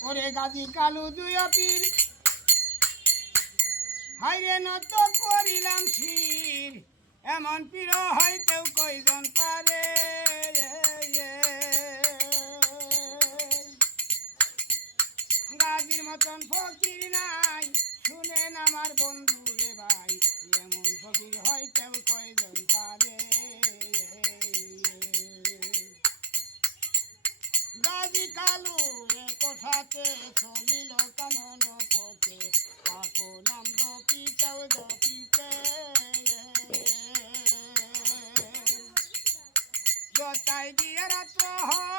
ওরে গাজী কালু দুই পীর হাইরে নত করিলাম শির এমন পীর হইতেও কয়জন পারে গাজীর মতন ফকির নাই শুনেন আমার বন্ধু রে ভাই এমন ফকির হইতেও কয়জন পারে গাজী কালু কোথাতে চলিল কানন পথে কাকো নাম জপিতেও জপিতে যতাই দিয়ে রাত্র হয়